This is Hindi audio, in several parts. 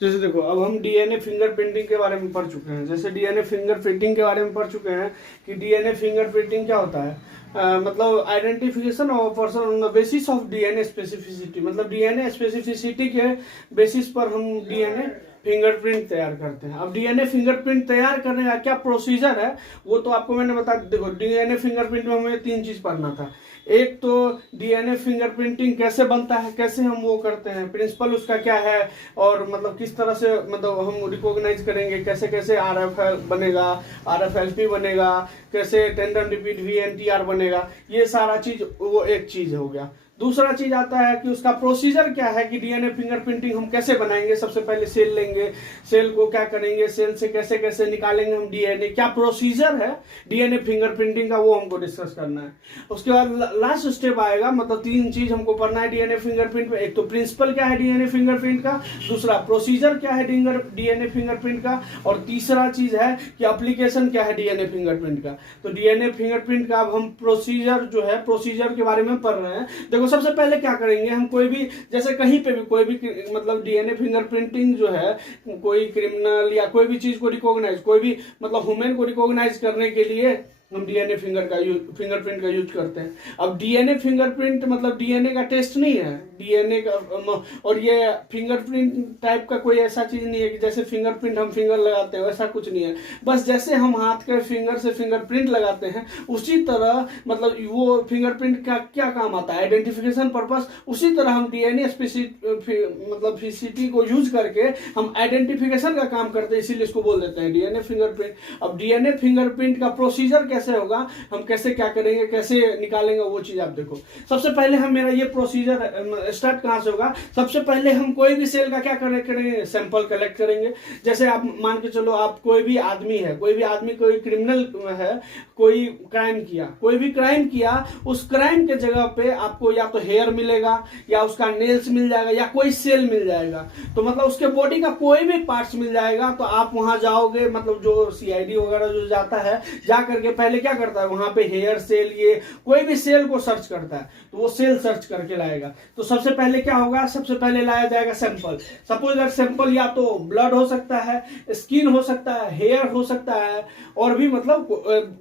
जैसे देखो, अब हम डीएनए फिंगरप्रिंटिंग के बारे में पढ़ चुके हैं। जैसे डीएनए फिंगरप्रिंटिंग के बारे में पढ़ चुके हैं कि डीएनए फिंगरप्रिंटिंग क्या होता है। मतलब identification of person on the basis of DNA specificity, मतलब डीएनए स्पेसिफिसिटी के बेसिस पर हम डीएनए फिंगरप्रिंट तैयार करते हैं। अब डीएनए फिंगरप्रिंट तैयार करने का क्या प्रोसीजर है वो तो आपको मैंने बता। देखो, डीएनए फिंगरप्रिंट में हमें 3 चीज पढ़ना था। एक तो डीएनए फिंगरप्रिंटिंग कैसे बनता है, कैसे हम वो करते हैं, प्रिंसिपल उसका क्या है, और मतलब किस तरह से मतलब हम रिकॉग्नाइज करेंगे, कैसे कैसे आरएफएल बनेगा, आरएफएलपी बनेगा, कैसे टेंडन रिपीट वीएनटीआर बनेगा, ये सारा चीज वो एक चीज हो गया। दूसरा चीज आता है कि उसका प्रोसीजर क्या है कि डीएनए फिंगरप्रिंटिंग हम कैसे बनाएंगे। सबसे पहले सेल लेंगे, सेल को क्या करेंगे, सेल से कैसे कैसे निकालेंगे हम डीएनए, क्या प्रोसीजर है डीएनए फिंगरप्रिंटिंग का, वो हमको डिस्कस करना है। उसके बाद लास्ट स्टेप आएगा, मतलब 3 चीज हमको पढ़ना है डीएनए फिंगरप्रिंट में। एक तो प्रिंसिपल क्या है डीएनए फिंगरप्रिंट का, दूसरा प्रोसीजर क्या है डीएनए फिंगरप्रिंट का, और तीसरा चीज है कि एप्लीकेशन क्या है डीएनए फिंगरप्रिंट का। तो डीएनए फिंगरप्रिंट का अब हम प्रोसीजर जो है, प्रोसीजर के बारे में पढ़ रहे हैं। देखो, सबसे पहले क्या करेंगे हम, कोई भी जैसे कहीं पे भी कोई भी मतलब डीएनए फिंगरप्रिंटिंग जो है, कोई क्रिमिनल या कोई भी चीज को रिकॉग्नाइज, कोई भी मतलब ह्यूमन को रिकॉग्नाइज करने के लिए हम डीएनए फिंगरप्रिंट का यूज करते हैं। अब डीएनए फिंगरप्रिंट मतलब डीएनए का टेस्ट नहीं है, डीएनए का और ये फिंगरप्रिंट टाइप का कोई ऐसा चीज नहीं है कि जैसे फिंगरप्रिंट हम फिंगर लगाते हैं वैसा कुछ नहीं है। बस जैसे हम हाथ के फिंगर से फिंगरप्रिंट लगाते हैं उसी तरह मतलब वो फिंगरप्रिंट का क्या काम आता है, आइडेंटिफिकेशन पर्पस, उसी तरह हम डीएनए मतलब फिसिटी को यूज करके हम आइडेंटिफिकेशन का काम करते हैं, इसीलिए इसको बोल देते हैं डीएनए फिंगरप्रिंट। अब डीएनए फिंगरप्रिंट का प्रोसीजर कैसे होगा, हम कैसे क्या करेंगे, कैसे निकालेंगे, वो चीज आप देखो। सबसे पहले हम मेरा ये प्रोसीजर स्टार्ट कहां से होगा। सबसे पहले हम कोई भी सेल का क्या करेंगे, सैंपल कलेक्ट करेंगे। जैसे आप मान के चलो, आप कोई भी आदमी है, कोई क्रिमिनल है, कोई क्राइम किया, कोई भी क्राइम किया, उस क्राइम के जगह पे आपको या तो हेयर मिलेगा या उसका नेल्स मिल जाएगा या कोई सेल मिल जाएगा। तो मतलब उसके बॉडी का कोई भी पार्ट्स मिल जाएगा। तो आप वहां जाओगे, मतलब जो सीआईडी वगैरह जो जाता है, जा करके पहले क्या करता है, वहां पे हेयर सेल, ये कोई भी सेल को सर्च करता है, तो वो सेल सर्च करके लाएगा। तो सबसे पहले क्या होगा, सबसे पहले लाया जाएगा सैंपल। सपोज अगर सैंपल या तो ब्लड हो सकता है, स्किन हो सकता है, हेयर हो सकता है, और भी मतलब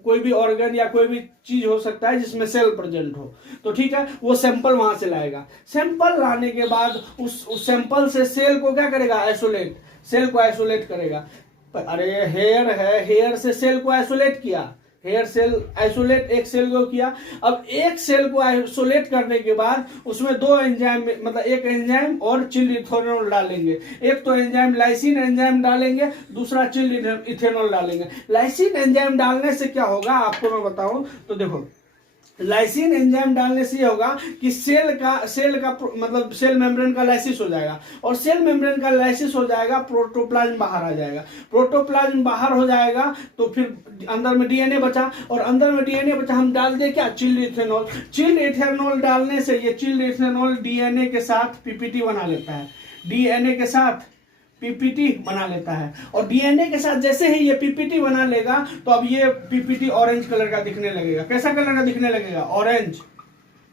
कोई भी ऑर्गन या कोई भी चीज हो सकता है जिसमें सेल प्रेजेंट हो। तो ठीक है, वो सैंपल वहां से लाएगा। सैंपल लाने के बाद उस सैंपल से सेल को क्या करेगा, आइसोलेट, सेल को आइसोलेट करेगा। अरे हेयर है, हेयर से सेल को आइसोलेट किया, हेयर सेल आइसोलेट एक सेल को किया। अब एक सेल को आइसोलेट करने के बाद उसमें 2 एंजाइम, मतलब एक एंजाइम और चिल्ड इथेनॉल डालेंगे। एक तो एंजाइम लाइसिन एंजाइम डालेंगे, दूसरा चिल्ड इथेनॉल डालेंगे। लाइसिन एंजाइम डालने से क्या होगा आपको मैं बताऊं तो देखो, लाइसिन एंजाइम डालने से ये होगा कि सेल का मतलब सेल मेम्ब्रेन का लाइसिस हो जाएगा, और सेल मेम्ब्रेन का लाइसिस हो जाएगा, प्रोटोप्लाज्म बाहर आ जाएगा। प्रोटोप्लाज्म बाहर हो जाएगा तो फिर अंदर में डीएनए बचा, और अंदर में डीएनए बचा हम डाल दे क्या, चिल्ड इथेनॉल। चिल्ड इथेनॉल डालने से ये चिल्ड इथेनॉल डीएनए के साथ पीपीटी बना लेता है, डीएनए के साथ पीपीटी बना लेता है। और डीएनए के साथ जैसे ही ये पीपीटी बना लेगा तो अब ये पीपीटी ऑरेंज कलर का दिखने लगेगा। कैसा कलर का दिखने लगेगा, ऑरेंज,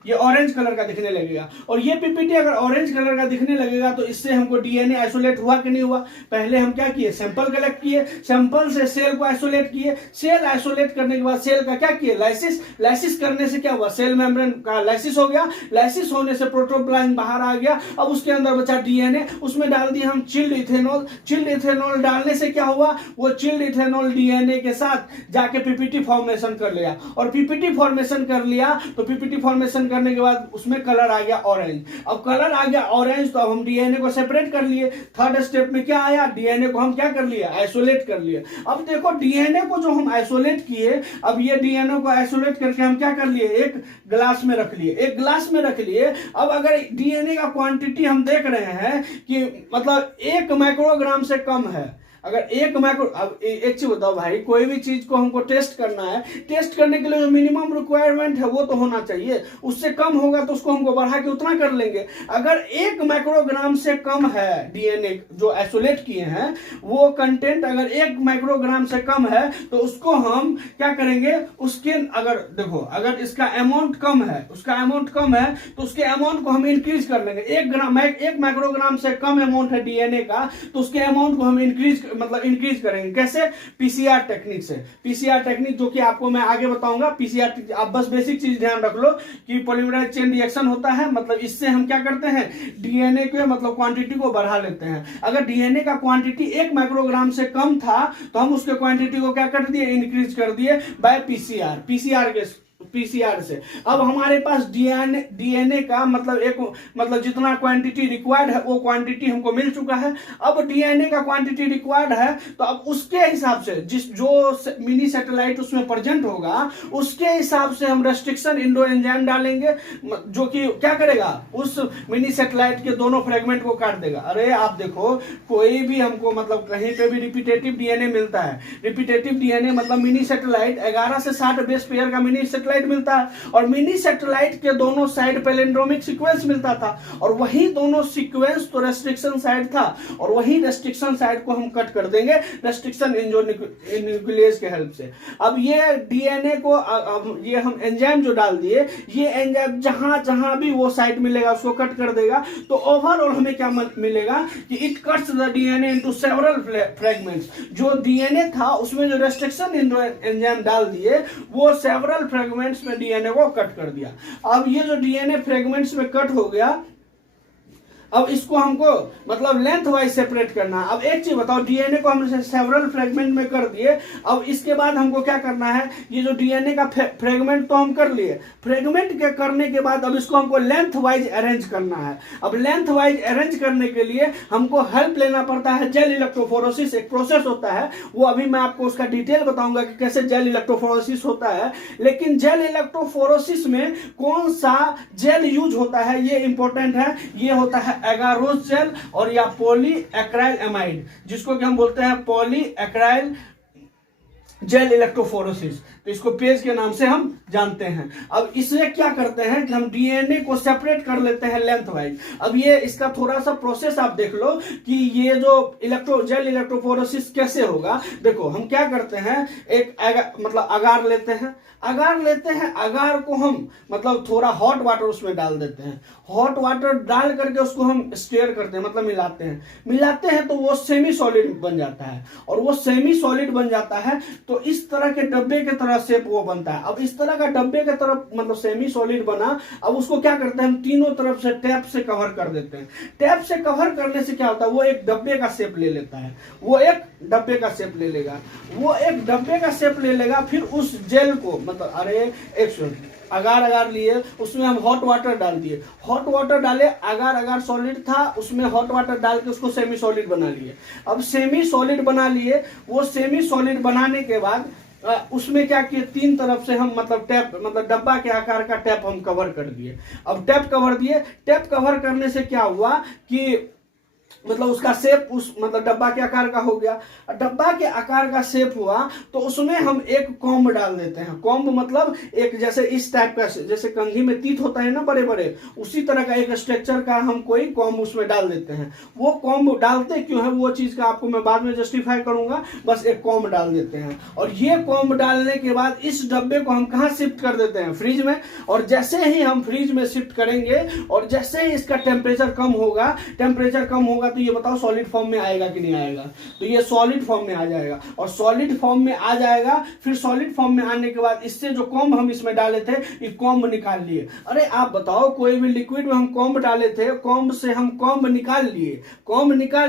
ये ऑरेंज कलर का दिखने लगेगा। और ये पीपीटी अगर ऑरेंज कलर का दिखने लगेगा तो इससे हमको डीएनए आइसोलेट हुआ कि नहीं हुआ। पहले हम क्या किए, सैंपल कलेक्ट किए, सैंपल से सेल को आइसोलेट किए, सेल आइसोलेट करने के बाद सेल का क्या किए, लाइसिस। लाइसिस करने से क्या हुआ, सेल मेम्ब्रेन का लाइसिस हो गया, लाइसिस होने से प्रोटोप्लाज्म बाहर आ गया। अब उसके अंदर बचा डीएनए, उसमें डाल दिया हम चिल्ड इथेनॉल। चिल्ड इथेनॉल डालने से क्या हुआ, वो चिल्ड इथेनॉल डीएनए के साथ जाके पीपीटी फॉर्मेशन कर लिया, और पीपीटी फॉर्मेशन कर लिया तो पीपीटी फॉर्मेशन करने के बाद उसमें कलर आ गया ऑरेंज। अब कलर आ गया ऑरेंज तो अब हम डीएनए को सेपरेट कर लिए। थर्ड स्टेप में क्या आया, डीएनए को हम क्या कर लिया, आइसोलेट कर लिए। अब देखो डीएनए को जो हम आइसोलेट किए, अब ये डीएनए को आइसोलेट करके हम क्या कर लिए, एक ग्लास में रख लिए, एक ग्लास में रख लिए। अब अगर डीएनए का क्वांटिटी हम देख रहे हैं कि मतलब 1 माइक्रोग्राम से कम है, अगर एक माइक्रो, अब एक चीज बताओ भाई, कोई भी चीज को हमको टेस्ट करना है, टेस्ट करने के लिए जो मिनिमम रिक्वायरमेंट है वो तो होना चाहिए, उससे कम होगा तो उसको हमको बढ़ा के उतना कर लेंगे। अगर 1 माइक्रोग्राम से कम है डीएनए जो आइसोलेट किए हैं वो कंटेंट, अगर 1 माइक्रोग्राम से कम है तो उसको हम क्या करेंगे, उसके अगर देखो अगर इसका अमाउंट कम है, उसका अमाउंट कम है तो उसके अमाउंट को हम इंक्रीज कर लेंगे। 1 माइक्रोग्राम से कम अमाउंट है डीएनए का तो उसके अमाउंट को हम इंक्रीज करेंगे। कैसे? पीसीआर टेक्निक से। पीसीआर टेक्निक जो कि आपको मैं आगे बताऊंगा। पीसीआर, आप बस बेसिक चीज ध्यान रख लो कि पॉलीमराइज चेन रिएक्शन होता है, मतलब इससे हम क्या करते हैं, डीएनए के मतलब क्वांटिटी को बढ़ा लेते हैं। अगर डीएनए का क्वांटिटी 1 माइक्रोग्राम से कम था तो हम उसके क्वांटिटी को क्या कर दिए, इंक्रीज कर दिए बाय पीसीआर से। अब हमारे पास डीएनए का मतलब जितना क्वांटिटी रिक्वायर्ड है वो क्वांटिटी हमको मिल चुका है। अब डीएनए का क्वांटिटी रिक्वायर्ड है तो अब उसके हिसाब से जो मिनी सैटेलाइट उसमें प्रेजेंट होगा उसके हिसाब से हम रेस्ट्रिक्शन इंडो एंजाइम डालेंगे, जो कि क्या करेगा, उस मिनी सैटेलाइट के दोनों फ्रेगमेंट को काट देगा। अरे आप देखो, कोई भी हमको मतलब कहीं पे भी रिपीटेटिव डीएनए मिलता है, रिपीटेटिव डीएनए मतलब मिनी सैटेलाइट 11 से 60 बेस पेयर का मिनी सैटेलाइट मिलता है, और मिनी सैटेलाइट के दोनों साइड पैलिंड्रोमिक सीक्वेंस मिलता था, और वही दोनों सीक्वेंस तो रेस्ट्रिक्शन साइड था, और वही रेस्ट्रिक्शन साइड को हम कट कर देंगे रेस्ट्रिक्शन न्यूक्लियस के हेल्प से। अब ये डीएनए को ये हम एंजाइम जो डाल दिए, ये एंजाइम जहां जहां भी वो साइट मिलेगा उसको कट कर देगा। तो ओवरऑल हमें क्या मिलेगा कि it cuts the DNA into several fragments. जो डीएनए था उसमें जो रेस्ट्रिक्शन एंजाइम डाल दिए वो सेवरल फ्रेगमेंट्स में डीएनए को कट कर दिया। अब ये जो डीएनए फ्रेगमेंट्स में कट हो गया, अब इसको हमको मतलब लेंथ वाइज सेपरेट करना है। अब एक चीज बताओ, डीएनए को हमने सेवरल फ्रेगमेंट में कर दिए, अब इसके बाद हमको क्या करना है, ये जो डीएनए का फ्रेगमेंट तो हम कर लिए, फ्रेगमेंट के करने के बाद अब इसको हमको लेंथ वाइज अरेंज करना है। अब लेंथ वाइज अरेंज करने के लिए हमको हेल्प लेना पड़ता है जेल इलेक्ट्रोफोरेसिस, एक प्रोसेस होता है, वो अभी मैं आपको उसका डिटेल बताऊंगा कि कैसे जेल इलेक्ट्रोफोरेसिस होता है। लेकिन जेल इलेक्ट्रोफोरेसिस में कौन सा जेल यूज होता है ये इंपॉर्टेंट है, ये होता है एगारोस जेल और या पॉली एक्राइल एमाइड, जिसको कि हम बोलते हैं पॉली एक्राइल जेल इलेक्ट्रोफोरेसिस, तो इसको पेज के नाम से हम जानते हैं। अब इसमें क्या करते हैं कि हम डीएनए को सेपरेट कर लेते हैं लेंथ वाइज। अब ये इसका थोड़ा सा प्रोसेस आप देख लो कि ये जो जेल इलेक्ट्रोफोरेसिस कैसे होगा। देखो हम क्या करते हैं, एक अगार लेते हैं, अगार को हम मतलब थोड़ा हॉट वाटर उसमें डाल देते हैं, हॉट वाटर डाल करके उसको हम स्टेयर करते हैं, मतलब मिलाते हैं तो वो सेमी सॉलिड बन जाता है, और वो सेमी सॉलिड बन जाता है तो इस तरह के डब्बे के तरह शेप वो बनता है। अब इस तरह का डब्बे के तरफ मतलब सेमी सॉलिड बना, अब उसको क्या करते हैं हम तीनों तरफ से टैप से कवर कर देते हैं। टैप से कवर करने से क्या होता है, वो एक डब्बे का शेप ले लेता है, वो एक डब्बे का शेप ले लेगा, फिर उस जेल को मतलब अगार लिए, उसमें हम हॉट वाटर डाल दिए, हॉट वाटर डाले, अगार सॉलिड था, उसमें हॉट वाटर डाल के उसको सेमी सॉलिड बना लिए। अब सेमी सॉलिड बना लिए, वो सेमी सॉलिड बनाने के बाद उसमें क्या किए, तीन तरफ से हम मतलब डब्बा के आकार का टैप हम कवर कर दिए। अब टैप कवर करने से क्या हुआ कि मतलब उसका शेप उस मतलब डब्बा के आकार का हो गया। डब्बा के आकार का शेप हुआ तो उसमें हम एक कॉम्ब डाल देते हैं। कॉम्ब मतलब एक जैसे इस टाइप का, जैसे कंघी में तीत होता है ना बड़े बड़े, उसी तरह का एक स्ट्रक्चर का हम कोई कॉम्ब उसमें डाल देते हैं। वो कॉम्ब डालते क्यों है वो चीज का आपको मैं बाद में जस्टिफाई करूंगा, बस एक कॉम्ब डाल देते हैं। और ये कॉम्ब डालने के बाद इस डब्बे को हम कहाँ शिफ्ट कर देते हैं, फ्रिज में। और जैसे ही हम फ्रिज में शिफ्ट करेंगे और जैसे ही इसका टेम्परेचर कम होगा तो ये बताओ सॉलिड फॉर्म में आएगा कि नहीं आएगा, तो ये सॉलिड फॉर्म में आ जाएगा। और सॉलिड फॉर्म में आ जाएगा, फिर सॉलिड फॉर्म में आने के बाद इससे जो कॉम्ब हम इसमें डाले थे ये कॉम्ब निकाल लिए। अरे आप बताओ, कोई भी लिक्विड में हम कॉम्ब डाले थे, कॉम्ब से हम कॉम्ब निकाल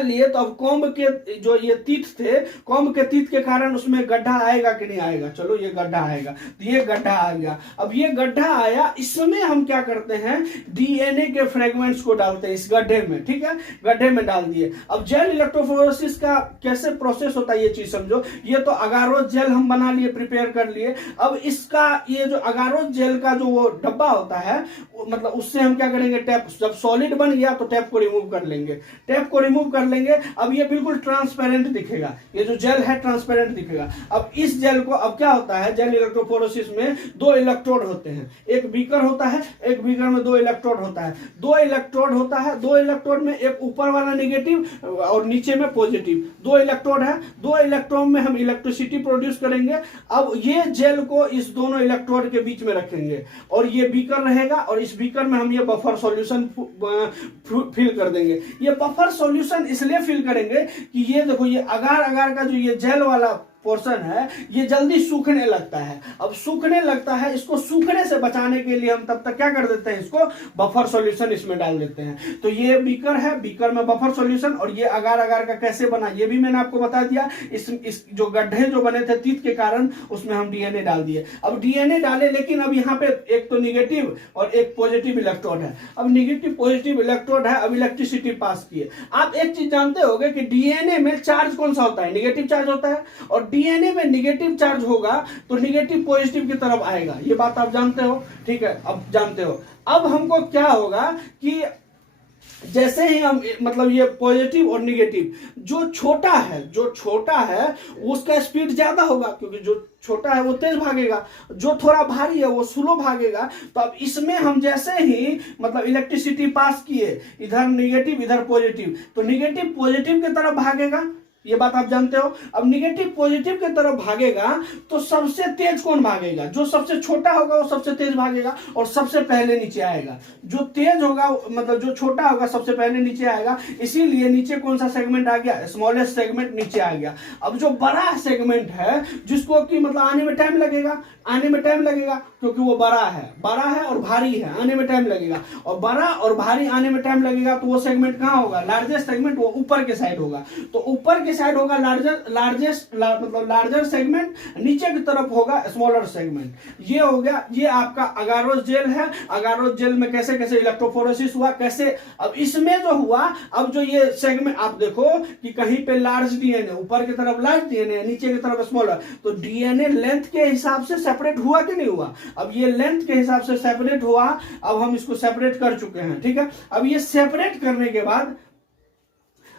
लिए, तो अब कॉम्ब के जो ये तीत थे, कॉम्ब के तीत के कारण उसमें गड्ढा आएगा कि नहीं आएगा, चलो ये गड्ढा आएगा, तो ये गड्ढा आ गया। अब ये गड्ढा आया, इसमें हम क्या करते हैं, डीएनए के फ्रेगमेंट्स को डालते हैं इस गड्ढे में, ठीक है, गड्ढे में डाल दिए। अब जेल इलेक्ट्रोफोरेसिस का कैसे प्रोसेस होता है ये चीज समझो। ये तो अगारोज जेल हम बना लिए, प्रिपेयर कर लिए। अब इसका ये जो अगारोज जेल का जो वो डब्बा होता है, मतलब उससे हम क्या करेंगे, टैप, जब सॉलिड बन गया तो टैप को रिमूव कर लेंगे। टैप को रिमूव कर लेंगे। अब ये बिल्कुल ट्रांसपेरेंट दिखेगा, ये जो जेल है ट्रांसपेरेंट दिखेगा। अब इस जेल को, अब क्या होता है, जेल इलेक्ट्रोफोरेसिस में 2 इलेक्ट्रोड होते हैं। एक बीकर होता है, एक बीकर में 2 इलेक्ट्रोड होता है। 2 इलेक्ट्रोड होता है, 2 इलेक्ट्रोड में एक ऊपर वाला नेगेटिव और नीचे में पॉजिटिव। 2 इलेक्ट्रोड है, 2 इलेक्ट्रोड में हम इलेक्ट्रिसिटी प्रोड्यूस करेंगे। अब ये जेल को इस दोनों इलेक्ट्रोड के बीच में रखेंगे और ये बीकर रहेगा, और इस बीकर में हम ये बफर सॉल्यूशन फिल कर देंगे। ये बफर सॉल्यूशन इसलिए फिल करेंगे कि ये देखो, ये अगार अगार का जो ये जेल वाला पोर्शन है, ये जल्दी सूखने लगता है। अब सूखने लगता है, इसको सूखने से बचाने के लिए हम तब तक क्या कर देते हैं, इसको बफर सॉल्यूशन इसमें डाल देते हैं। तो ये बीकर है, बीकर में बफर सॉल्यूशन, और ये अगार अगार का कैसे बना ये भी मैंने आपको बता दिया। इस जो गड्ढे जो बने थे तीत के कारण, उसमें हम डीएनए डाल दिए। अब डीएनए डाले, लेकिन अब यहाँ पे एक तो निगेटिव और एक पॉजिटिव इलेक्ट्रोड है। अब निगेटिव पॉजिटिव इलेक्ट्रोड है, अब इलेक्ट्रिसिटी पास किए। आप एक चीज जानते होगे कि डीएनए में चार्ज कौन सा होता है, निगेटिव चार्ज होता है, और डीएनए में निगेटिव चार्ज होगा तो निगेटिव पॉजिटिव की तरफ आएगा। ये बात आप जानते हो, ठीक है, अब जानते हो। अब हमको क्या होगा कि जैसे ही हम, मतलब ये पॉजिटिव और निगेटिव, जो छोटा है उसका स्पीड ज्यादा होगा, क्योंकि जो छोटा है वो तेज भागेगा, जो थोड़ा भारी है वो स्लो भागेगा। तो अब इसमें हम जैसे ही मतलब इलेक्ट्रिसिटी पास किए, इधर निगेटिव इधर पॉजिटिव, तो निगेटिव पॉजिटिव की तरफ भागेगा। ये बात आप जानते हो। अब निगेटिव पॉजिटिव की तरफ भागेगा तो सबसे तेज कौन भागेगा, जो सबसे छोटा होगा वो सबसे तेज भागेगा और सबसे पहले नीचे आएगा। जो तेज होगा, मतलब जो छोटा होगा सबसे पहले नीचे आएगा। इसीलिए नीचे कौन सा सेगमेंट आ गया, स्मॉलेस्ट सेगमेंट नीचे आ गया। अब जो बड़ा सेगमेंट है, जिसको कि मतलब आने में टाइम लगेगा, क्योंकि वो बड़ा है और भारी है, आने में टाइम लगेगा। और बड़ा और भारी आने में टाइम लगेगा, तो वो सेगमेंट कहाँ होगा, लार्जेस्ट सेगमेंट वो ऊपर के साइड होगा। तो ऊपर के साइड होगा लार्जर सेगमेंट, नीचे की तरफ होगा स्मॉलर सेगमेंट। ये हो गया, ये आपका अगारोज जेल है। अगारोज जेल में कैसे कैसे इलेक्ट्रोफोरेसिस हुआ, कैसे। अब इसमें जो हुआ, अब जो ये सेगमेंट आप देखो कि कहीं पे लार्ज डीएनए, ऊपर की तरफ लार्ज डीएनए, नीचे की तरफ स्मॉलर, तो डीएनए लेंथ के हिसाब से सेपरेट हुआ कि नहीं हुआ। अब ये लेंथ के हिसाब से सेपरेट हुआ। अब हम इसको सेपरेट कर चुके हैं, ठीक है। अब ये सेपरेट करने के बाद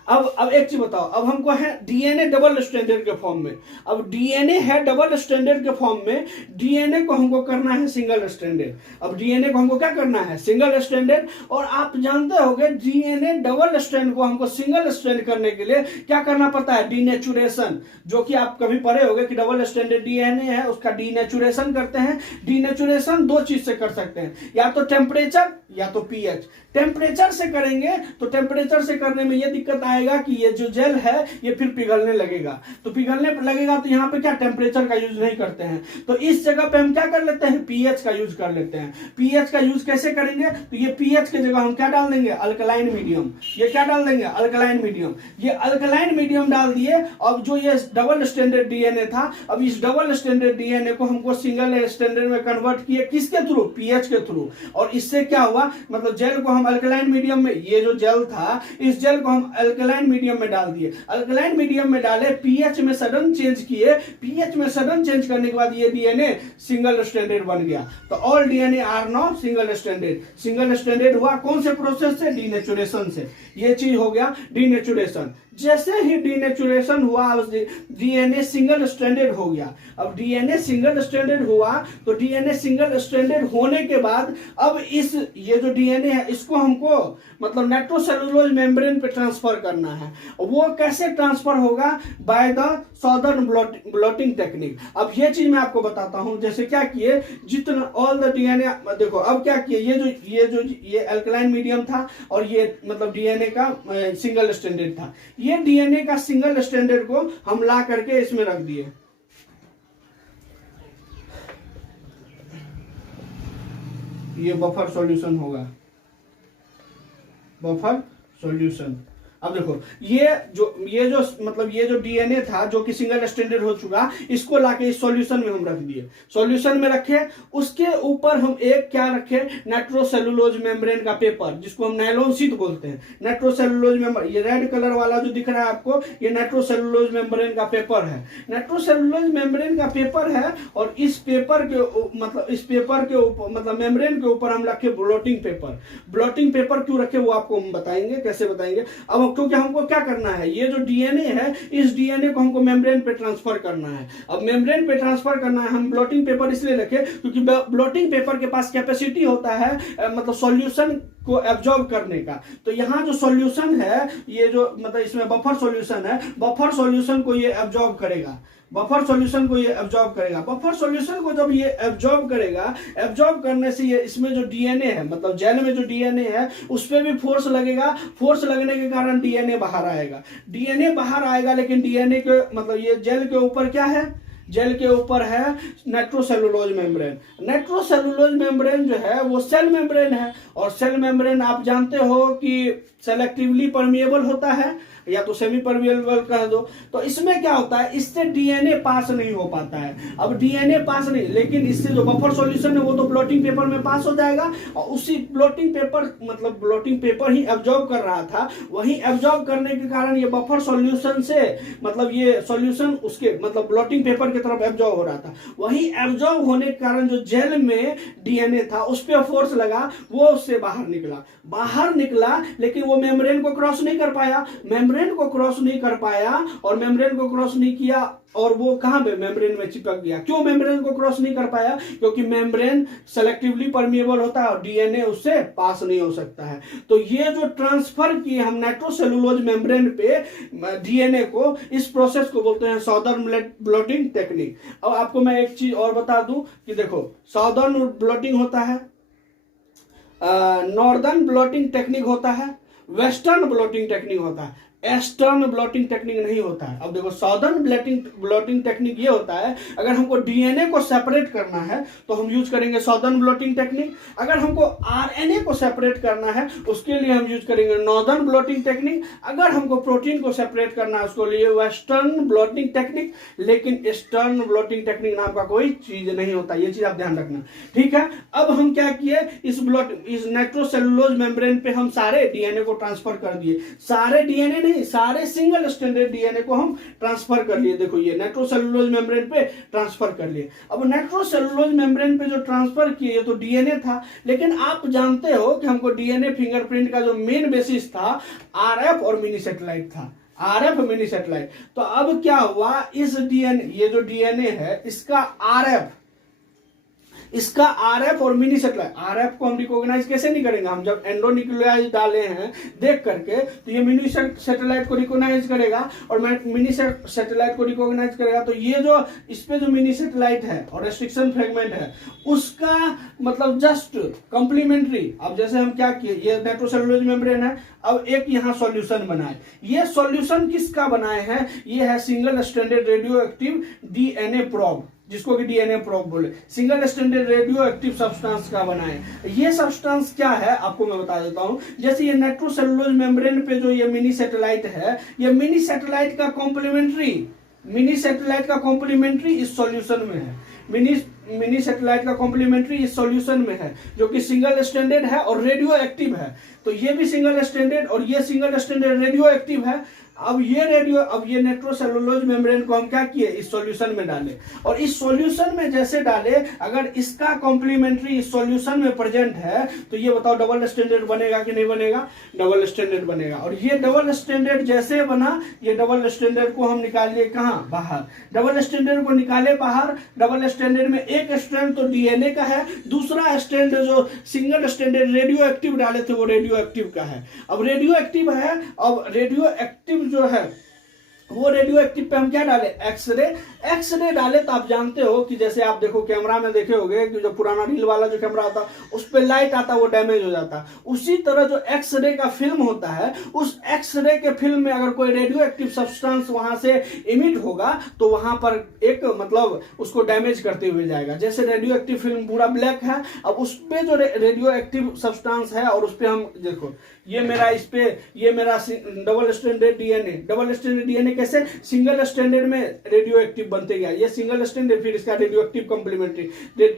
अब एक चीज बताओ, अब हमको है डीएनए डबल स्ट्रैंडेड के फॉर्म में। अब डीएनए है डबल स्ट्रैंडेड के फॉर्म में, डीएनए को हमको करना है सिंगल स्ट्रैंडेड। अब डीएनए को हमको क्या करना है, सिंगल स्ट्रैंडेड। और आप जानते होंगे डीएनए डबल स्ट्रैंड को हमको सिंगल स्ट्रैंड करने के लिए क्या करना पड़ता है, डीनेचुरेशन। जो कि आप कभी पढ़े होंगे कि डबल स्ट्रैंडेड डीएनए है, उसका डीनेचुरेशन करते हैं। डीनेचुरेशन 2 चीज से कर सकते हैं, या तो टेम्परेचर या तो पीएच। टेम्परेचर से करेंगे तो टेम्परेचर से करने में यह दिक्कत आएगा कि ये जो जेल है ये फिर पिघलने लगेगा। तो पिघलने लगेगा तो यहाँ पे क्या टेम्परेचर का यूज नहीं करते हैं, तो इस जगह पे हम क्या कर लेते हैं, पीएच का यूज कर लेते हैं। पीएच का यूज कैसे करेंगे, तो ये पीएच की जगह हम क्या डाल देंगे, अल्कलाइन मीडियम। ये क्या डाल देंगे, अल्कलाइन मीडियम। ये अल्कलाइन मीडियम डाल दिए। अब जो ये डबल स्टैंडर्ड डीएनए था, अब इस डबल स्टैंडर्ड डीएनए को हमको सिंगल स्टैंडर्ड में कन्वर्ट किए, किसके थ्रू, पीएच के थ्रू। और इससे क्या हुआ, मतलब जेल को हम अल्कलाइन मीडियम में, ये जो जेल था इस जेल को हम अल्कलाइन मीडियम में डाल दिए। अल्कलाइन मीडियम में डाले, पीएच में सडन चेंज किए। पीएच में सडन चेंज करने के बाद ये डीएनए सिंगल स्टैंडर्ड बन गया। तो all DNA are now single standard. Single standard हुआ कौन से प्रोसेस से, डीनेचुरेशन से। ये चीज हो गया डीनेचुरेशन। जैसे ही डीनेचुरेशन हुआ डीएनए सिंगल स्ट्रैंडेड हो गया। अब डीएनए सिंगल स्ट्रैंडेड हुआ तो डीएनए सिंगल स्ट्रैंडेड होने के बाद अब ये जो डीएनए है इसको हमको मतलब नाइट्रोसेलुलोज मेम्ब्रेन पे ट्रांसफर करना है। वो कैसे ट्रांसफर होगा, by the southern blotting technique. अब ये चीज मैं आपको बताता हूं। जैसे क्या किए, जितना ऑल द डीएनए, देखो अब क्या किए, ये अल्कलाइन मीडियम था और ये मतलब डीएनए का सिंगल स्ट्रैंडेड था। ये डीएनए का सिंगल स्टैंडर्ड को हम ला करके इसमें रख दिए। ये बफर सॉल्यूशन होगा, बफर सॉल्यूशन। अब देखो ये जो मतलब ये जो डीएनए था जो कि सिंगल स्ट्रैंडेड हो चुका, इसको लाके इस सॉल्यूशन में हम रख दिए, सॉल्यूशन में रखे, उसके ऊपर हम एक क्या रखे, नाइट्रोसेलुलोज मेम्ब्रेन का पेपर, जिसको हम नायलॉन शीट बोलते हैं। नाइट्रोसेलुलोज मेम्ब्रेन, ये रेड कलर वाला जो दिख रहा है आपको, ये नाइट्रोसेलुलोज मेम्ब्रेन का पेपर है। नाइट्रोसेलुलोज मेम्ब्रेन का पेपर है, और इस पेपर के ऊपर मतलब मेम्ब्रेन के ऊपर हम रखे ब्लोटिंग पेपर। ब्लोटिंग पेपर क्यों रखे वो आपको हम बताएंगे, कैसे बताएंगे। अब क्योंकि हमको क्या करना है, ये जो डीएनए है, इस डीएनए को हमको मेम्ब्रेन पे ट्रांसफर करना है। अब मेम्ब्रेन पे ट्रांसफर करना है, हम ब्लोटिंग पेपर इसलिए रखे क्योंकि ब्लोटिंग पेपर के पास कैपेसिटी होता है मतलब सॉल्यूशन को एब्जॉर्ब करने का। तो यहाँ जो सॉल्यूशन है, ये जो मतलब इसमें बफर सॉल्यूशन है, बफर सॉल्यूशन को ये एब्जॉर्ब करेगा, बफर सॉल्यूशन को ये एब्जॉर्ब करेगा। बफर सॉल्यूशन को जब ये एब्जॉर्ब करेगा, एब्जॉर्ब करने से ये इसमें जो डीएनए है, मतलब जेल में जो डीएनए है, उस पर भी फोर्स लगेगा, फोर्स लगने के कारण डीएनए बाहर आएगा, डीएनए बाहर आएगा। लेकिन डीएनए के मतलब ये जेल के ऊपर क्या है, जेल के ऊपर है नाइट्रोसेलुलोज मेम्ब्रेन। नाइट्रोसेलुलोज मेम्ब्रेन जो है वो सेल मेम्ब्रेन है, और सेल मेम्ब्रेन आप जानते हो कि सेलेक्टिवली परमिएबल होता है, या तो सेमी परमिएबल कह दो। तो इसमें क्या होता है, इससे डीएनए पास नहीं हो पाता है। अब डीएनए पास नहीं, लेकिन इससे जो बफर सॉल्यूशन है वो तो ब्लोटिंग पेपर में पास हो जाएगा, और उसी ब्लोटिंग पेपर मतलब ब्लोटिंग पेपर ही एब्जॉर्ब कर रहा था, वही एब्जॉर्ब करने के कारण ये बफर सॉल्यूशन से मतलब ये सॉल्यूशन उसके मतलब ब्लोटिंग पेपर की तरफ एब्जॉर्ब हो रहा था। वही एब्जॉर्ब होने के कारण जो जेल में डीएनए था उस पर फोर्स लगा, वो उससे बाहर निकला, लेकिन वो मेम्ब्रेन को क्रॉस नहीं कर पाया, मेम्ब्रेन को क्रॉस नहीं कर पाया, और मेम्ब्रेन को क्रॉस नहीं किया, और वो कहां पे, मेम्ब्रेन में चिपक गया। क्यों मेम्ब्रेन को क्रॉस नहीं कर पाया, क्योंकि मेम्ब्रेन सेलेक्टिवली परमिएबल होता है और डीएनए उससे पास नहीं हो सकता है। तो ये जो ट्रांसफर किए हम नाइट्रोसेलुलोज मेम्ब्रेन पे डीएनए को, इस प्रोसेस को बोलते हैं साउदर्न ब्लोटिंग टेक्निक। अब आपको मैं एक चीज और बता दूं कि देखो, साउदर्न ब्लोटिंग होता है, नॉर्दर्न ब्लोटिंग टेक्निक होता है, वेस्टर्न ब्लोटिंग टेक्निक होता है, ईस्टर्न ब्लोटिंग टेक्निक नहीं होता है। अब देखो, साउदर्न ब्लोटिंग टेक्निक ये होता है, अगर हमको डीएनए को सेपरेट करना है तो हम यूज करेंगे साउदर्न ब्लोटिंग टेक्निक, अगर हमको आरएनए को सेपरेट करना है उसके लिए हम यूज करेंगे नॉर्दर्न ब्लोटिंग टेक्निक, अगर हमको प्रोटीन को सेपरेट करना है उसके लिए वेस्टर्न ब्लोटिंग टेक्निक। लेकिन ईस्टर्न ब्लोटिंग टेक्निक नाम का कोई चीज नहीं होता, ये चीज आप ध्यान रखना, ठीक है। अब हम क्या किए, इस नाइट्रोसेलुलोज मेम्ब्रेन पे हम सारे डीएनए को ट्रांसफर कर दिए, सारे डीएनए सारे सिंगल स्ट्रैंडेड डीएनए को हम ट्रांसफर कर लिए। देखो, ये नाइट्रोसेलुलोज मेम्ब्रेन पे ट्रांसफर कर लिए। अब नाइट्रोसेलुलोज मेम्ब्रेन पे जो ट्रांसफर किए तो डीएनए था, लेकिन आप जानते हो कि हमको डीएनए फिंगरप्रिंट का जो मेन बेसिस था आरएफ और मिनी सैटेलाइट था, आरएफ मिनी सैटेलाइट। तो अब क्या हुआ, इस डीएनए, ये जो डीएनए है इसका आरएफ और मिनी सैटेलाइट, आरएफ को हम रिकॉग्नाइज कैसे नहीं करेंगे, हम जब एंडोन्यूक्लियाइज डाले हैं देख करके, तो ये मिनी सैटेलाइट को रिकॉग्नाइज करेगा और मिनी सैटेलाइट को रिकॉग्नाइज करेगा। तो ये जो इस पे जो मिनी सैटेलाइट है और रेस्ट्रिक्शन फ्रेगमेंट है, उसका मतलब जस्ट कॉम्प्लीमेंट्री। अब जैसे हम क्या किए, ये नाइट्रोसेलुलोज मेम्ब्रेन है, अब एक यहाँ सॉल्यूशन बनाए, ये सॉल्यूशन किसका बनाए हैं, ये है single stranded radio active DNA probe, जिसको कि डीएनए प्रोब बोले, single stranded radio active substance का बनाए। ये सब्सटेंस क्या है आपको मैं बता देता हूं। जैसे ये नाइट्रोसेलुलोज मेम्ब्रेन पे जो ये मिनी सैटेलाइट है, ये मिनी सैटेलाइट का कॉम्प्लीमेंट्री इस सॉल्यूशन में है, मिनी सैटेलाइट का कॉम्प्लीमेंट्री इस सॉल्यूशन में है, जो कि सिंगल स्ट्रैंडेड है और रेडियो एक्टिव है। तो ये भी सिंगल स्ट्रैंडेड और ये सिंगल स्ट्रैंडेड रेडियो एक्टिव है। अब ये नाइट्रोसेलुलोज मेम्ब्रेन को हम क्या किए, इस सॉल्यूशन में डाले, और इस सॉल्यूशन में जैसे डाले, अगर इसका कॉम्प्लीमेंट्री इस सॉल्यूशन में प्रेजेंट है तो ये बताओ डबल स्टैंडर्ड बनेगा कि नहीं बनेगा, डबल स्टैंडर्ड बनेगा। और ये डबल स्टैंडर्ड जैसे बना, ये डबल स्टैंडर्ड को हम निकालिए कहां, बाहर, डबल स्टैंडर्ड को निकाले बाहर। डबल स्टैंडर्ड में एक स्ट्रैंड तो डीएनए का है, दूसरा स्ट्रैंड जो सिंगल स्टैंडर्ड रेडियो एक्टिव डाले थे वो रेडियो एक्टिव का है। अब रेडियो एक्टिव है, अब रेडियो एक्टिव जो है वो रेडियो एक्टिव पे हम क्या डाले, एक्सरे डाले। तो आप जानते हो कि जैसे आप देखो कैमरा में देखे होंगे कि जो पुराना रील वाला जो कैमरा होता उस पे लाइट आता वो डैमेज हो जाता, उसी तरह जो एक्सरे का फिल्म होता है, उस एक्सरे के फिल्म में अगर कोई रेडियो एक्टिव सब्सटेंस वहां से इमिट होगा तो वहां पर एक मतलब उसको डैमेज करते हुए जाएगा। जैसे रेडियो एक्टिव फिल्म पूरा ब्लैक है, अब उस पे जो रेडियो एक्टिव सब्सटेंस है और उस पे हम देखो ये मेरा इस पे, ये मेरा double stranded DNA, double stranded DNA कैसे सिंगल स्ट्रैंडेड में रेडियो एक्टिव बनते गया, ये सिंगल स्ट्रैंडेड फिर इसका radio active complementary,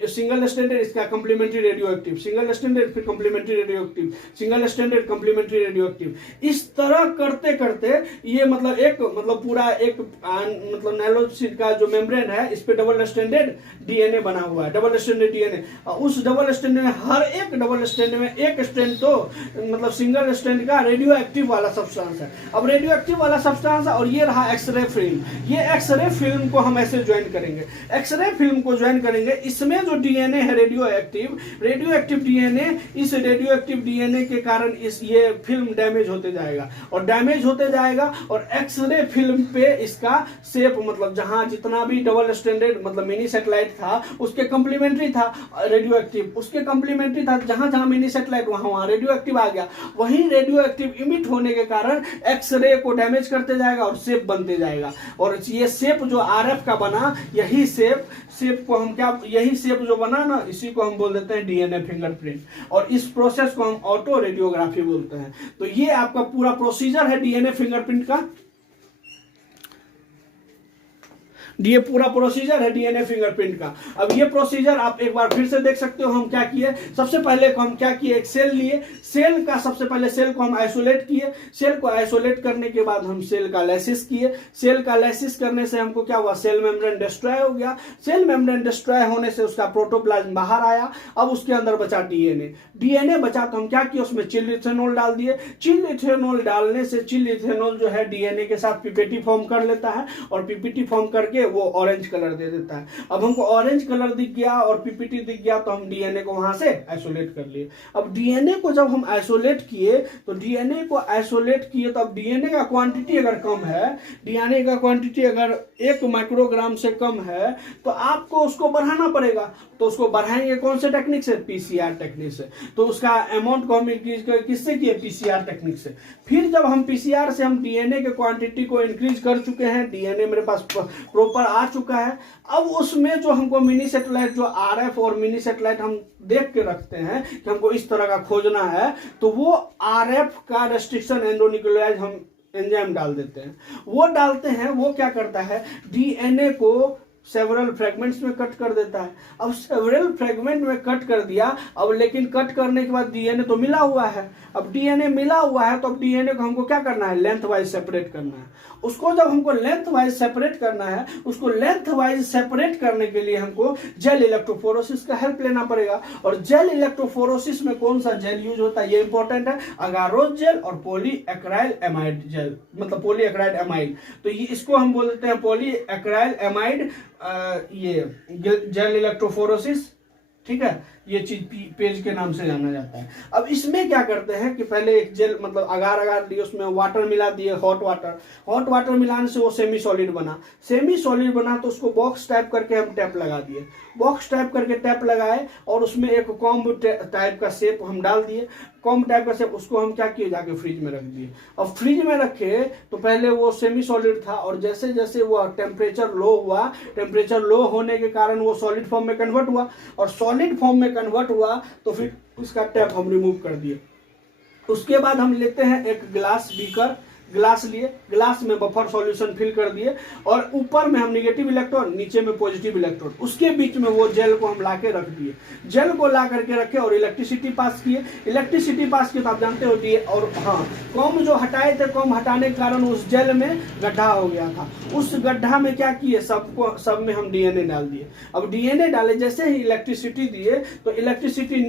single stranded इसका complementary radio active, single stranded फिर complementary radio active, single stranded complementary radio active. इस तरह करते करते ये मतलब एक मतलब पूरा एक मतलब नाइलोसिड का जो मेम्ब्रेन है इस पे डबल स्ट्रैंडेड डीएनए बना हुआ है, डबल स्ट्रैंडेड डीएनए। उस डबल स्ट्रैंड में हर एक डबल स्ट्रैंड में एक स्ट्रैंड तो मतलब सिंगल स्ट्रैंड का रेडियो एक्टिव वाला सब्सटेंस है। अब रेडियो एक्टिव वाला सब्सटेंस है और ये रहा एक्सरे फिल्म। ये एक्सरे फिल्म को हम ऐसे ज्वाइन करेंगे, एक्सरे फिल्म को ज्वाइन करेंगे, इसमें जो डीएनए है रेडियो एक्टिव डीएनए, इस रेडियो एक्टिव डीएनए के कारण इस ये फिल्म डैमेज होते जाएगा और डैमेज होते जाएगा और एक्सरे फिल्म पे इसका शेप मतलब जहां जितना भी डबल स्ट्रैंडेड मतलब मिनी सैटेलाइट था उसके कंप्लीमेंट्री था रेडियो एक्टिव, उसके कंप्लीमेंट्री था, जहां जहां मिनी सैटेलाइट वहां रेडियो एक्टिव आ गया। वहीं रेडियो एक्टिव इमिट होने के कारण एक्सरे को डैमेज करते जाएगा और शेप बनते जाएगा। और ये शेप जो आरएफ का बना, यही शेप को हम क्या, यही शेप जो बना ना, इसी को हम बोल देते हैं डीएनए फिंगरप्रिंट और इस प्रोसेस को हम ऑटो रेडियोग्राफी बोलते हैं। तो ये आपका पूरा प्रोसीजर है डीएनए फिंगरप्रिंट का, ये पूरा प्रोसीजर है डीएनए फिंगरप्रिंट का। अब ये प्रोसीजर आप एक बार फिर से देख सकते हो हम क्या किए। सबसे पहले हम क्या किए, एक सेल लिए, सेल का सबसे पहले सेल को हम आइसोलेट किए, सेल को आइसोलेट करने के बाद हम सेल का लाइसिस किए, सेल का लाइसिस करने से हमको क्या हुआ, सेल मेम्ब्रेन डिस्ट्रॉय हो गया, सेल मेम्ब्रेन डिस्ट्रॉय होने से उसका प्रोटोप्लाज्म बाहर आया। अब उसके अंदर बचा डीएनए बचा तो हम क्या किए, उसमें चिल इथेनॉल डाल दिए। चिल इथेनॉल डालने से चिल इथेनॉल जो है डीएनए के साथ पीपीटी फॉर्म कर लेता है और पीपीटी फॉर्म करके वो ऑरेंज कलर दे देता है। अब हमको ऑरेंज कलर दिख गया और पीपीटी दिख गया तो हम डीएनए को वहां से आइसोलेट कर लिए। अब डीएनए को जब हम आइसोलेट किए तो अब डीएनए का क्वांटिटी अगर कम है, डीएनए का क्वांटिटी अगर 1 माइक्रोग्राम से कम है तो आपको उसको बढ़ाना पड़ेगा। तो उसको बढ़ाएंगे कौन से टेक्निक से, पीसीआर टेक्निक से। तो उसका अमाउंट को हम इंक्रीज किससे किए, पीसीआर टेक्निक से। फिर जब हम पीसीआर से हम डीएनए के क्वांटिटी को इंक्रीज कर चुके हैं, डीएनए मेरे पास प्रॉपर आ चुका है, अब उसमें जो हमको मिनी सैटेलाइट जो आरएफ और मिनी सैटेलाइट हम देख के रखते हैं कि हमको इस तरह का खोजना है, तो वो आरएफ का रेस्ट्रिक्शन एंडोन्यूक्लियोटाइड हम एंजाइम डाल देते हैं। वो डालते हैं, वो क्या करता है, डीएनए को सेवरल फ्रेगमेंट्स में कट कर देता है। अब सेवरल फ्रेगमेंट में कट कर दिया, अब लेकिन कट करने के बाद डीएनए तो मिला हुआ है। अब डीएनए मिला हुआ है तो अब डीएनए को हमको क्या करना है, लेंथ वाइज सेपरेट करना है। उसको जब हमको लेंथ वाइज सेपरेट करना है, उसको लेंथ वाइज सेपरेट करने के लिए हमको जेल इलेक्ट्रोफोरेसिस का हेल्प लेना पड़ेगा। और जेल इलेक्ट्रोफोरेसिस में कौन सा जेल यूज होता है, ये इंपॉर्टेंट है, अगारोस जेल और पॉलीएक्राइल एमाइड जेल, मतलब पॉलीएक्राइल एमाइड। तो ये इसको हम बोल देते हैं पॉलीएक्राइल एमाइड ये जेल इलेक्ट्रोफोरेसिस, ठीक है, ये चीज पेज के नाम से जाना जाता है। अब इसमें क्या करते हैं कि पहले एक जेल मतलब अगार लिए, उसमें वाटर मिला दिए, हॉट वाटर मिलाने से वो सेमी सॉलिड बना तो उसको बॉक्स टाइप करके हम टैप लगा दिए, बॉक्स टाइप करके टैप लगाए और उसमें एक कॉम्ब टाइप का शेप हम डाल दिए, कॉम्ब टाइप का शेप, उसको हम क्या किए, जाके फ्रिज में रख दिए। अब फ्रिज में रखे तो पहले वो सेमी सॉलिड था और जैसे जैसे वो टेम्परेचर लो होने के कारण वो सॉलिड फॉर्म में कन्वर्ट हुआ और सॉलिड फॉर्म में कन्वर्ट हुआ तो फिर उसका टैप हम रिमूव कर दिए। उसके बाद हम लेते हैं एक ग्लास लिए, ग्लास में बफर सॉल्यूशन फिल कर दिए और ऊपर में हम नेगेटिव इलेक्ट्रॉन, नीचे में पॉजिटिव इलेक्ट्रॉन, उसके बीच में वो जेल को हम लाके रख दिए। जेल को ला करके रखे और इलेक्ट्रिसिटी पास किए तो आप जानते हो और हाँ, कॉम जो हटाए थे, कॉम हटाने के कारण उस जेल में गड्ढा हो गया था। उस गड्ढा में क्या किए, सब में हम डीएनए डाल दिए। अब डीएनए डाले, जैसे ही इलेक्ट्रिसिटी दिए तो इलेक्ट्रिसिटी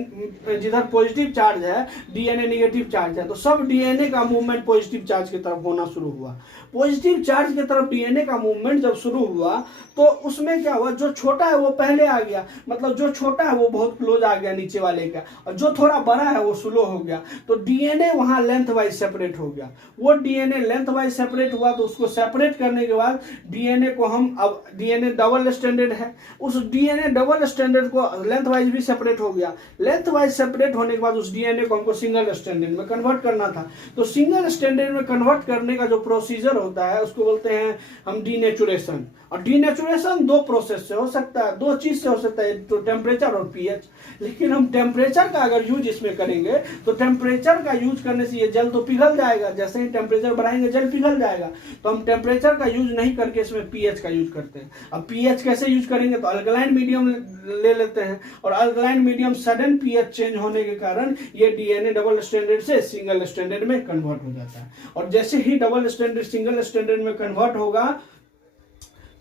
जिधर पॉजिटिव चार्ज है, डीएनए नेगेटिव चार्ज है, तो सब डीएनए का मूवमेंट पॉजिटिव चार्ज तरफ होना शुरू हुआ। पॉजिटिव चार्ज की तरफ डीएनए का मूवमेंट जब शुरू हुआ तो उसमें क्या हुआ, जो छोटा है वो पहले आ गया, मतलब जो छोटा है वो बहुत क्लोज आ गया नीचे वाले का, और जो थोड़ा बड़ा है वो स्लो हो गया। तो डीएनए वहां लेंथ वाइज सेपरेट हो गया। वो डीएनए लेंथ वाइज सेपरेट हुआ तो उसको सेपरेट करने के बाद डीएनए को हम, अब डीएनए डबल स्टैंडर्ड है, उस डीएनए डबल स्टैंडर्ड को लेंथ वाइज भी सेपरेट हो गया। लेंथ वाइज सेपरेट होने के बाद उस डीएनए को हमको सिंगल स्टैंडर्ड में कन्वर्ट करना था। तो सिंगल स्टैंडर्ड में कन्वर्ट कन्वर्ट करने का जो प्रोसीजर होता है उसको बोलते हैं हम डीनेचुरेशन। और डीनेचुरेशन दो प्रोसेस से हो सकता है, दो चीज से हो सकता है, तो टेम्परेचर और पीएच। लेकिन हम टेम्परेचर का अगर यूज इसमें करेंगे तो टेम्परेचर का यूज करने से ये जल तो पिघल जाएगा, जैसे ही टेम्परेचर बढ़ाएंगे जल पिघल जाएगा। तो हम टेम्परेचर का यूज नहीं करके इसमें पीएच का यूज करते हैं। अब पीएच कैसे यूज करेंगे, तो अल्कलाइन मीडियम ले लेते हैं, और alkaline medium sudden pH change होने के कारण ये डीएनए डबल स्टैंडर्ड से सिंगल स्टैंडर्ड में कन्वर्ट हो जाता है। और जैसे ही डबल स्टैंडर्ड सिंगल स्टैंडर्ड में कन्वर्ट होगा,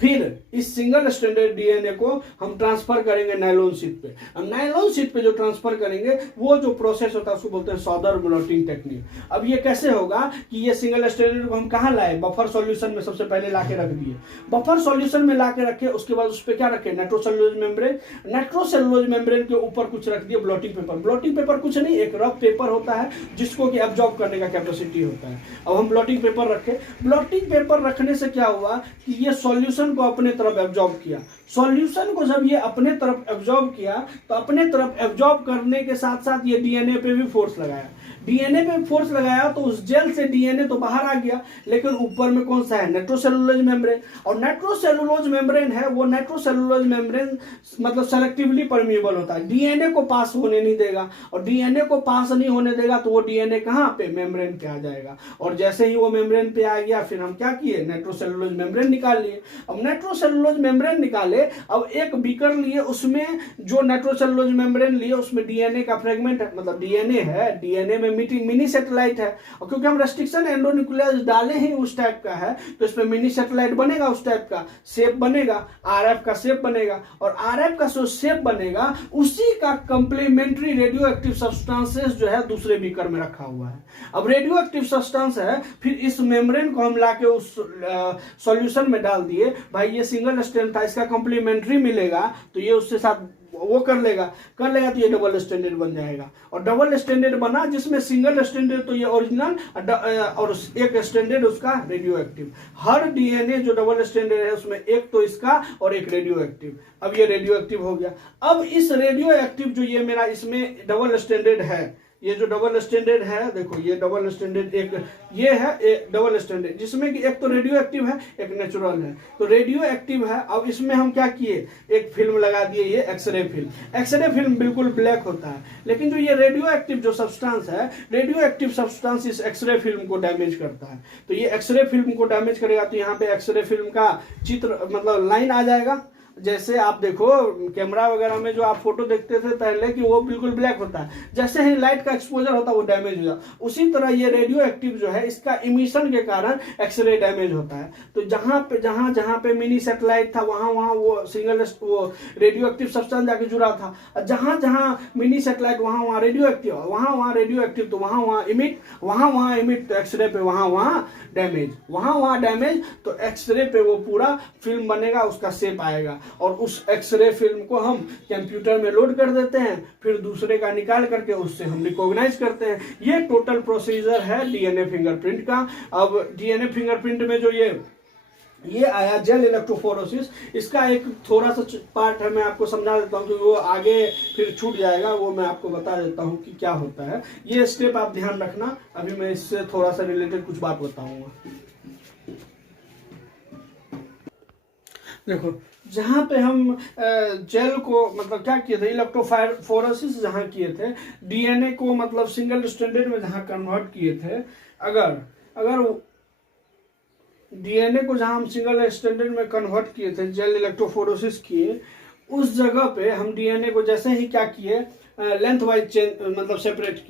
फिर इस सिंगल स्टैंडर्ड डीएनए को हम ट्रांसफर करेंगे नायलॉन शीट पे। अब नायलॉन शीट पे जो ट्रांसफर करेंगे वो जो प्रोसेस होता है उसको बोलते हैं सॉदर ब्लॉटिंग टेक्निक। अब ये कैसे होगा कि ये सिंगल स्टैंडर्ड को हम कहाँ लाए, बफर सॉल्यूशन में सबसे पहले लाके रख दिए। बफर सॉल्यूशन में लाके रखे, उसके बाद उस पर क्या रखे, नाइट्रोसेलुलोज मेम्ब्रेन। नाइट्रोसेलुलोज मेम्ब्रेन के ऊपर कुछ रख दिया ब्लॉटिंग पेपर। ब्लॉटिंग पेपर कुछ नहीं, एक रफ पेपर होता है जिसको कि एब्जॉर्ब करने का कैपेसिटी होता है। अब हम ब्लॉटिंग पेपर रखे, ब्लॉटिंग पेपर रखने से क्या हुआ कि ये सॉल्यूशन को अपने तरफ एब्जॉर्ब किया। सॉल्यूशन को जब ये अपने तरफ एब्जॉर्ब किया तो अपने तरफ एब्जॉर्ब करने के साथ साथ ये डीएनए पे भी फोर्स लगाया। डीएनए पे फोर्स लगाया तो उस जेल से डीएनए तो बाहर आ गया, लेकिन ऊपर में कौन सा है, नाइट्रोसेलुलोज मेम्ब्रेन। और नाइट्रोसेलुलोज मेम्ब्रेन है वो नाइट्रोसेलुलोज मेम्ब्रेन मतलब सेलेक्टिवली परमिएबल होता है, डीएनए को पास होने नहीं देगा। और डीएनए को पास नहीं होने देगा तो वो डीएनए कहाँ पे, मेम्ब्रेन पे आ जाएगा। और जैसे ही वो मेम्ब्रेन पे आ गया फिर हम क्या किए, नाइट्रोसेलुलोज मेम्ब्रेन निकाल लिए। अब नाइट्रोसेलुलोज मेम्ब्रेन निकाले, अब एक बीकर लिए, उसमें जो नाइट्रोसेलुलोज मेम्ब्रेन लिए उसमें डीएनए का फ्रेगमेंट मतलब डीएनए है, डीएनए में मिनी सैटेलाइट है। और क्योंकि हम रेस्ट्रिक्शन एंडोन्यूक्लियस डाले ही उस टाइप का है तो इसमें मिनी सैटेलाइट बनेगा, उस टाइप का शेप बनेगा, आरएफ का शेप बनेगा। और आरएफ का जो शेप बनेगा उसी का कंप्लीमेंट्री रेडियो एक्टिव सब्सटेंसेस जो है दूसरे बीकर में रखा हुआ है। अब रेडियो एक्टिव सब्सटेंस है, फिर इस मेम्ब्रेन को हम लाके उस सॉल्यूशन में डाल दिए। भाई ये सिंगल स्ट्रैंड था, इसका कंप्लीमेंट्री मिलेगा तो ये उससे साथ वो कर लेगा तो ये डबल स्टैंडर्ड बन जाएगा। और डबल स्टैंडर्ड बना जिसमें सिंगल स्टैंडर्ड तो ये ओरिजिनल और एक स्टैंडर्ड उसका रेडियो एक्टिव। हर डीएनए जो डबल स्टैंडर्ड है उसमें एक तो इसका और एक रेडियो एक्टिव। अब ये रेडियो एक्टिव हो गया। अब इस रेडियो एक्टिव जो ये मेरा इसमें डबल स्टैंडर्ड है, ये जो डबल स्टैंडर्ड है, देखो ये डबल स्टैंडर्ड एक ये है, एक डबल स्टैंडर्ड जिसमें कि एक तो रेडियो एक्टिव है एक नेचुरल है। तो रेडियो एक्टिव है, अब इसमें हम क्या किए, एक फिल्म लगा दिए, ये एक्सरे फिल्म। एक्सरे फिल्म बिल्कुल ब्लैक होता है, लेकिन जो ये रेडियो एक्टिव जो सब्सटेंस है, रेडियो एक्टिव सब्सटेंस इस एक्सरे फिल्म को डैमेज करता है। तो ये एक्सरे फिल्म को डैमेज करेगा तो यहाँ पे एक्सरे फिल्म का चित्र मतलब लाइन आ जाएगा। जैसे आप देखो कैमरा वगैरह में जो आप फोटो देखते थे पहले कि वो बिल्कुल ब्लैक होता है, जैसे ही लाइट का एक्सपोजर होता है वो डैमेज हो जाता है। उसी तरह ये रेडियो एक्टिव जो है इसका इमिशन के कारण एक्सरे डैमेज होता है। तो जहां पे मिनी सैटेलाइट था वहां वो सिंगल वो रेडियो एक्टिव सब्सटेंस जाके जुड़ा था। जहां मिनी सैटेलाइट वहां रेडियो एक्टिव, वहां रेडियो एक्टिव तो वहां इमिट तो एक्सरे पे वहां डैमेज तो एक्सरे पे वो पूरा फिल्म बनेगा, उसका शेप आएगा। और उस एक्सरे फिल्म को हम कंप्यूटर में लोड कर देते हैं, फिर दूसरे का निकाल करके उससे हम रिकॉग्नाइज करते हैं। ये टोटल प्रोसीजर है डीएनए फिंगरप्रिंट का। अब डीएनए फिंगरप्रिंट में जो ये आया जेल इलेक्ट्रोफोरेसिस, इसका एक थोड़ा सा पार्ट है, मैं आपको समझा देता हूँ, क्योंकि वो आगे फिर छूट जाएगा। वो मैं आपको बता देता हूँ कि क्या होता है। ये स्टेप आप ध्यान रखना, अभी मैं इससे थोड़ा सा रिलेटेड कुछ बात बताऊंगा। देखो जहाँ पे हम जेल को मतलब क्या किए थे, इलेक्ट्रोफोरेसिस जहाँ किए थे, डीएनए को मतलब सिंगल स्टैंडर्ड में जहाँ कन्वर्ट किए थे, अगर डीएनए को जहाँ हम सिंगल स्टैंडर्ड में कन्वर्ट किए थे, जेल इलेक्ट्रोफोरेसिस किए, उस जगह पे हम डीएनए को जैसे ही क्या किए, लेंथ वाइज मतलब सेपरेट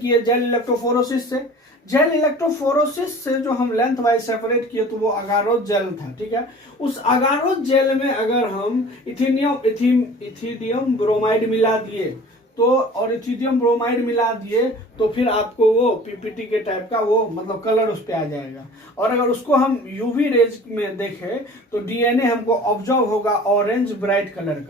किए जेल इलेक्ट्रोफोरेसिस से। जेल इलेक्ट्रोफोरेसिस से जो हम लेंथ वाइज सेपरेट किए तो वो अगारोज जेल था, ठीक है। उस अगारोज जेल में अगर हम इथिडियम ब्रोमाइड मिला दिए और इथिडियम ब्रोमाइड मिला दिए तो फिर आपको वो पीपीटी के टाइप का वो मतलब कलर उस पे आ जाएगा। और अगर उसको हम यूवी रेज में देखें तो डीएनए हमको ऑब्जर्व होगा ऑरेंज ब्राइट कलर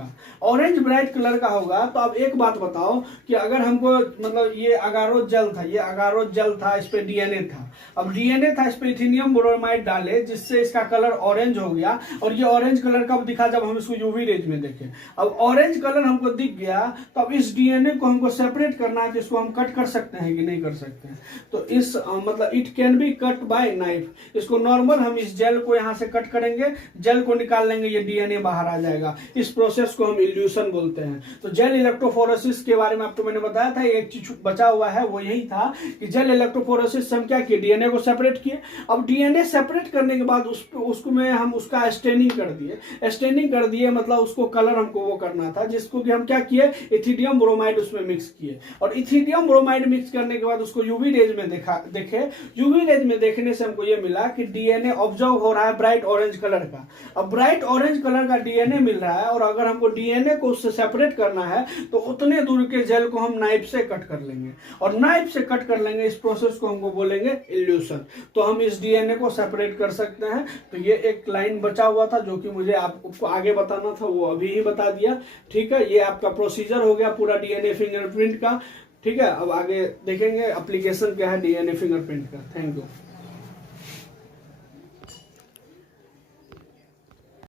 का होगा। तो अब एक बात बताओ कि अगर हमको मतलब ये अगारोज जेल था, इस पे डीएनए था, अब डीएनए था, इस पे इथेनियम ब्रोमाइड डाले जिससे इसका कलर ऑरेंज हो गया, और ये ऑरेंज कलर कब दिखा, जब हम इसको यूवी रेज में देखें। अब ऑरेंज कलर हमको दिख गया, तो अब इस डीएनए को हमको सेपरेट करना है, जिसको हम कट कर सकते हैं कि नहीं कर सकते हैं। तो इस मतलब it can be cut by knife. इसको नॉर्मल हम इस जेल को यहाँ से कट करेंगे, जेल को निकाल लेंगे, ये डीएनए बाहर आ जाएगा। इस प्रोसेस को हम इल्यूशन बोलते हैं। तो जेल इलेक्ट्रोफोरेसिस के बारे में आपको मैंने बताया था, एक चीज बचा हुआ है वो यही था कि जेल इलेक्ट्रोफोरेसिस से हम क्या किए, डीएनए को सेपरेट किए। अब डीएनए सेपरेट करने के बाद उसको में हम उसका स्टेनिंग कर दिए। स्टेनिंग कर दिए मतलब उसको कलर हमको वो करना था, जिसको कि हम क्या किए, इथिडियम ब्रोमाइड उसमें मिक्स किए। और इथिडियम ब्रोमाइड मिक्स करने के बाद उसको यूवी रेज में देखे। यूवी रेज में देखने से हमको ये मिला कि डीएनए ऑब्जर्व हो रहा है ब्राइट ऑरेंज कलर का। अब ब्राइट ऑरेंज कलर का डीएनए मिल रहा है, और अगर हमको डीएनए को उससे सेपरेट करना है तो उतने दूर के जेल को हम नाइफ से कट कर लेंगे, और नाइफ से कट कर लेंगे। इस प्रोसेस को हमको बोलेंगे इल्यूशन। तो हम इस डीएनए को सेपरेट कर सकते हैं। तो ये एक लाइन बचा हुआ था जो कि मुझे आपको आगे बताना था, वो अभी ही बता दिया। ठीक है, ये आपका प्रोसीजर हो गया पूरा डीएनए फिंगरप्रिंट का। ठीक है, अब आगे देखेंगे एप्लीकेशन क्या है डीएनए फिंगरप्रिंट का। Thank you.